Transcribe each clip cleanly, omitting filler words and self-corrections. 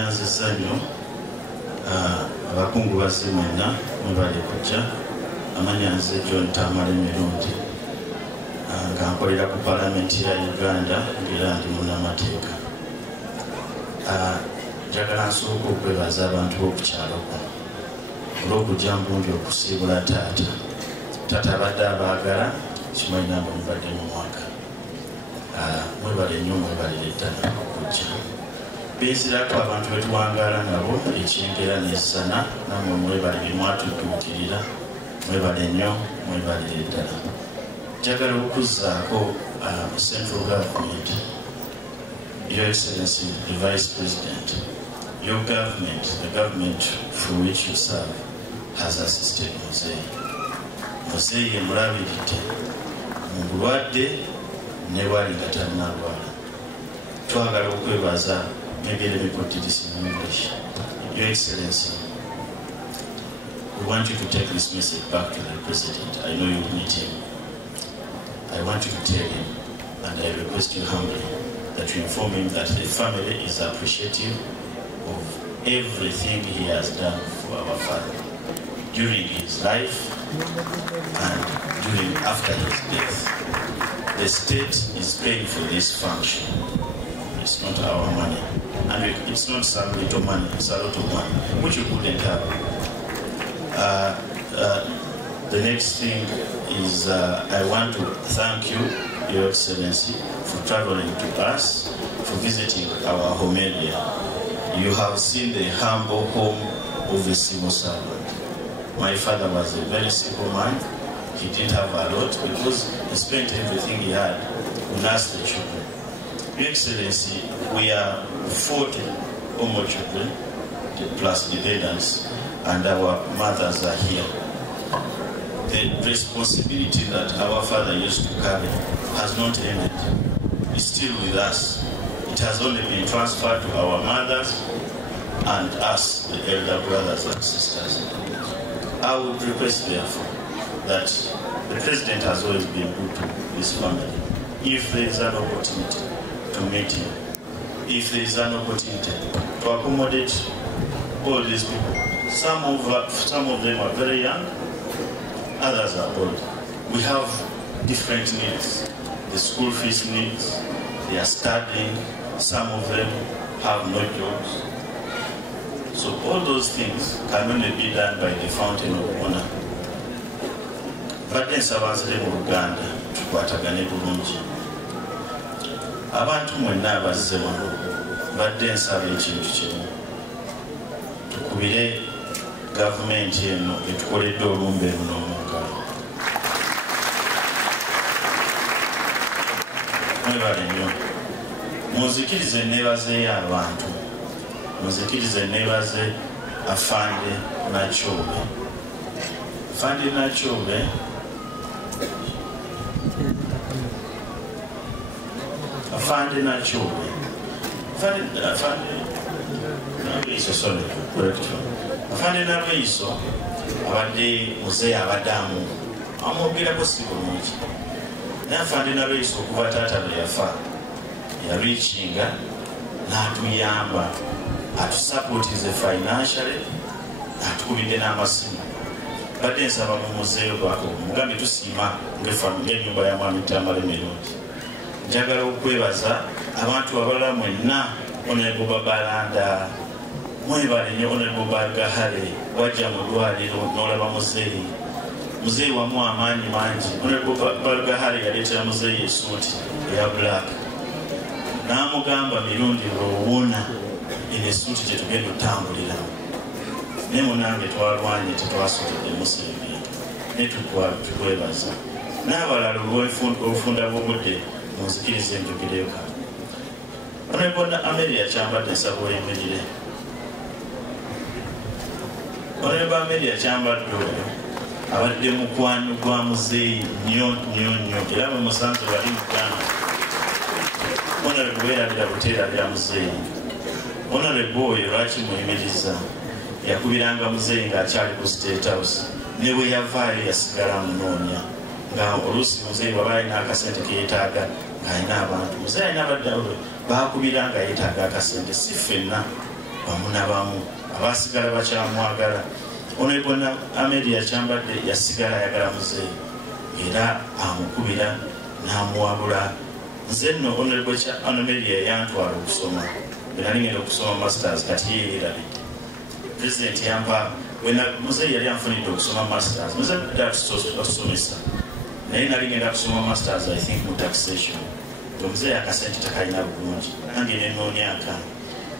Nnyo abakungu bazimena mwebale kujja amanya nze John Tamale Mirundi nga nkolera ku Palamenti ya Uganda era ndi munnamateeka. Njagala nsooka okwebaza abantu b'okukyalo kuno olw'okujja mbundi okusiibula taata abadde abaagala kimanyi nabo mubadde mu mwaka. Mwebale nnyo mwebalire ddala okujja. Bezirako abantu betuwangaala nabo ekyengera n'essana namwe mwebale bye mwatudduukirira mwebale nnyo mwebalire ddala. Njagala okuzzaako Central Government, Your Excellency the Vice President, your government, the government through which you serve, has assisted Muzeeyi. Muzeeyi mulabiridde mu bulwadde ne bwali nga tannalwala. Twagala okwebaza. Maybe let me put this in English. Your Excellency, we want you to take this message back to the President. I know you'll meet him. I want you to tell him, and I request you humbly, that you inform him that the family is appreciative of everything he has done for our father during his life and after his death. The state is paying for this function. It's not our money. And it's not some little money, it's a lot of money, which you couldn't have. The next thing is I want to thank you, Your Excellency, for traveling to us, for visiting our home area. You have seen the humble home of a civil servant. My father was a very simple man. He didn't have a lot because he spent everything he had on us, the children. Your Excellency, we are 40 or more children, plus dependents, and our mothers are here. The responsibility that our father used to carry has not ended. It's still with us. It has only been transferred to our mothers and us, the elder brothers and sisters. I would request, therefore, that the President has always been good to his family. If there is an opportunity to meet him, if there is an opportunity to accommodate all these people. Some of them are very young, others are old. We have different needs. The school fees needs, they are studying, some of them have no jobs. So all those things can only be done by the fountain of honor. But then Sabanzile mu Uganda tukwatagane bulungi. Abantu mwenna abazze wano badde nsaba ekintu kimu. Tukubire gavumenti eno etukoledde olumbe luno omungalo. Mwebale nnyo. Munzikirize neebazeeyo abantu. Munzikirize neebaze Afande Nachobe. Afande Nachobe Afande Nachobe. Afande Nabeiso abadde muzeeyi abaddamu amwogerako si bulungi. Naye Afande Nabeiso okuva taata bwe yafa yareachinga n'atuyamba atusapotize financially atukubidde n'amasimu. Badde nsaba mu muzeeyi gwako mugambe tusiima ng'ennyumba ya Mwami Tamale Mirundi. Njagala okwebaza abantu abalala mwenna Honorable Babalanda, mwebale nnyo Honorable Bagahale, wajja mu ddwaliro n'olaba muzeeyi. Muzeeyi wamu amaanyi mangi. Honorable Bagahale yaleetera muzeeyi esuuti eya black. N'amugamba Mirundi lwowuna eno esuuti gye tugenda otambuliramu. Ne munange twalwanye tetwasutudde musa ebintu. Ne tukwebaza. N'abalala olw'obufunda bw'obudde munzikirize njogereyo kano. Honorable Amelia Kyambadde nsaba oyemerere. Honorable Amelia Kyambadde oyo abadde mukwano gwa muzeeyi nnyo era bwe musanze wali Uganda. Honorable weerabira buteera bya muzeeyi. Honorable oyo lwaki muyimiriza yakubiranga muzeeyi ng'akyali ku State House ne bwe yavaayo yasigala amunoonya nga oluusi muzeeyi bw'aba alina akasente ke yeetaaga ng'alina abantu. Muzeeyi alina abadde bakubira nga yeetaaga akasente si ffenna bamunabamu abasigala bakyamwagala. Honorable Amedi yakyambadde yasigala ayagala muzeeyi era amukubira n'amuwabula. Nze nno Honorable Amedi yantwala okusoma bwe nali ngenda okusoma masters kati ye yeerabidde. President yampa muzeeyi yali anfunidde okusoma masters muzeeyi atusomesa naye nali ngenda kusoma masters I think mu taxation. Muzeeyi akasente takalina bulungi nange nenoonya akange.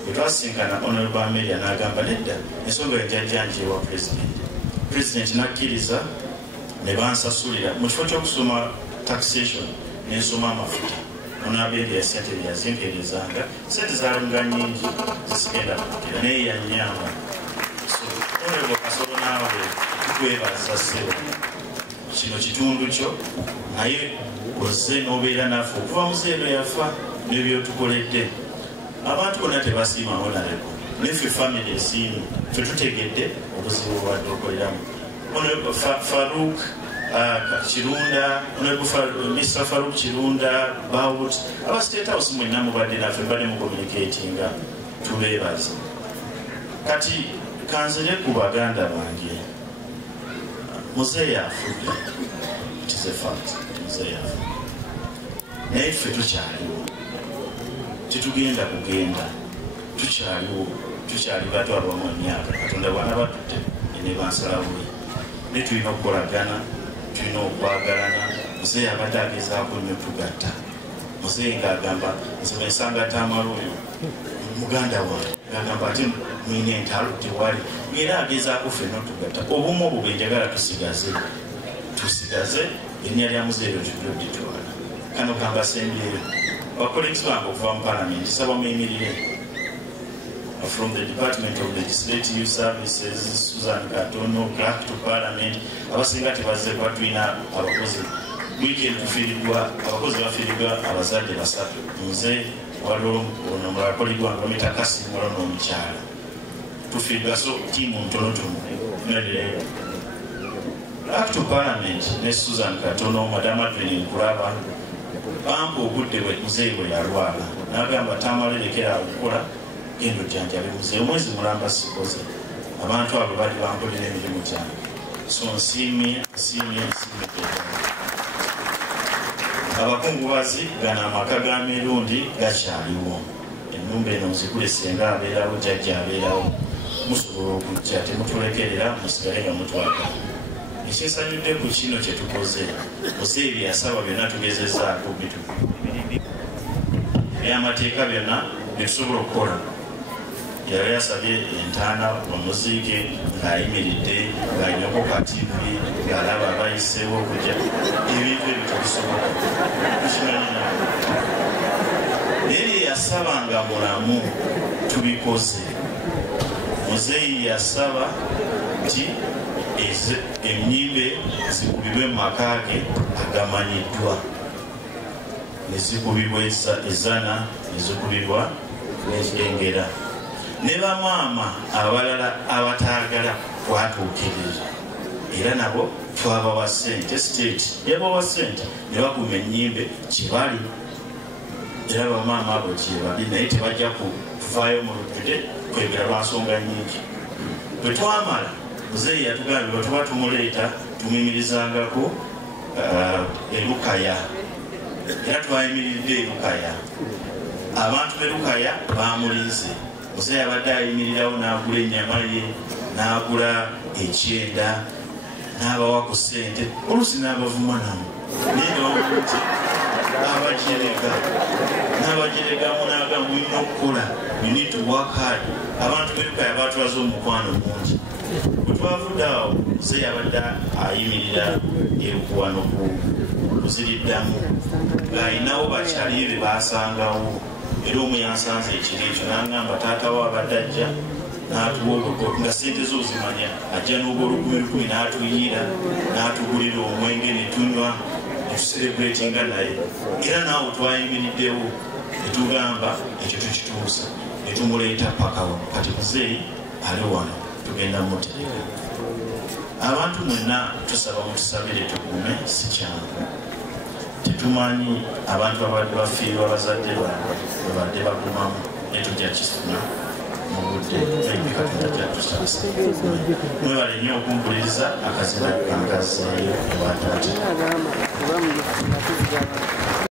Bwe twasinkana Honorable Amelia n'agamba nedda ensonga yajjajjanje ewa President n'akkiriza ne bansasulira mu kifo ky'okusoma taxation n'ensoma amafuta. Honorable yasente yazimperezanga sente zaalunga nnyingi zisigenda kukira naye yannyamba. Honorable Kasolo naawe tukwebaza ssebo kino kitundu kyo naye ozze n'obeera naffe okuva muzeeyi lwe yafa n'ebyotukoledde. Abantu bonna tebasiima Honorable neffe family esiimu ffe tutegedde obuzibu obwadde okoleramu. Honorable Farouk Kirunda, Honorable Mr. Farouk Kirunda, Bawut aba State House mwenna mubadde naffe mbadde mu communicatinga tubeebaza. Kati kanzire ku baganda bange muzeeyi afudde. It is a fact. Muzeeyi afudde naye ffe tukyaliwo tetugenda kugenda tukyali bato abamu emyaka Katonda bwana batutte ne bansalawo ne tulina okukolagana tulina okwagalana. Muzeeyi abadde agezaako nnyo tugatta. Muzeeyi ng'agamba nze bwensanga tamala oyo muganda wange ng'agamba ate mwine entalo tewali era agezaako ffenna otugatta. Obumu obwo bwe njagala tusigaze erinnya lya muzeeyi lyo tulitwala. Kano kambasembyeyo colleagues bange okuva mu Parliament nsaba muyimirire. From the Department of Legislative Services, Susan Katono, Clerk to Parliament, abasinga tebazze kuba tulina abakozi weekend tufiiriddwa abakozi bafiiriddwa abazadde basatu. Nze waliwo ono mulakoli gwange bamuyita Kasi Molo n'omukyala tufiiriddwa so tiimu ntonotono. Clerk to Parliament ne Susan Katono, Madam Adrian Nkulaba bampa obudde bwe muzeeyi bwe yalwala n'agamba tamalelekera okukola gendo jjanjabe muzeeyi omwezi mulamba sikoze. Abantu abo bali bampolina emirimu gyange so nsiimye. Abakungubazi gano amaka ga mirundi gakyaliwo. Ennumba eno nzigule singa abeerawo jjajja abeerawo musobola okujja temutulekerera musigale nga mutwagala. Ekyesanyudde ku kino kye tukoze muzeeyi bye yasaba byonna tugezezzaako by'amateeka byonna bye tusobola okukola. Yali yasabye entaana omuziike ng'ayimiridde ng'alinako ka TV ng'alaba abayiseewo okujja ebintu ebyo tebisobola tukimanyina. Naye bye yasabanga mulamu tubikoze. Muzeeyi yasaba nti ennyimbe zikubibwe mu maka ge agamanyiddwa ne zikubibwa ezana ne zikubibwa n'ekirengera. Ne bamaama abalala abataagala kwatuukirira era nabo twabawa ssente. State yabawa ssente ne bakuma ennyimbe kyebali era bamaama abo kyebali naye tebajja kuvaayo mu lujjude kwegera lwa nsonga nnyingi. Bwe twamala muzeeyi yatugambye bwe tuba tumuleeta tumuyimirizangako Lukaya era twayimiridde Lukaya. Abantu be Lukaya bamulinze. Muzeeyi abadde ayimirirawo n'agula ennyama ye n'agula ekyenda n'abawa ku ssente oluusi n'abavuma namo nti n'abajeregamu n'agamba mulina okukola you need to work hard. Abantu be Lukaya batulaze omukwano mungi. Bwe twavudde awo muzeeyi abadde ayimirira erukuwano kuziriddamu ng'ayinawo bakyali be baasangawo era omu yansanze ekiro ekyo n'aŋŋamba taatawo abadde ajja n'atuwa olugo nga ssente zo zimanya ajja n'oba olukumi n'atuyiira n'atugulira omwenge ne tunywa ne tuserebratinga naye era naawe twayimiriddewo ne tugamba ekyo tukituusa ne tumuleeta paka wano kati muzeeyi ali wano tugenda mutereka. Abantu mwenna tusaba mutusabire tukume si kyangu. Tetumanyi abantu abadde bafiirwa abazadde baabwe babadde bagumamu ne tujja kifuna mu budde maybe Katonda kyatusaasa. Mwebale nnyo okumpuliriza akazina kangazeeyo ewa taata.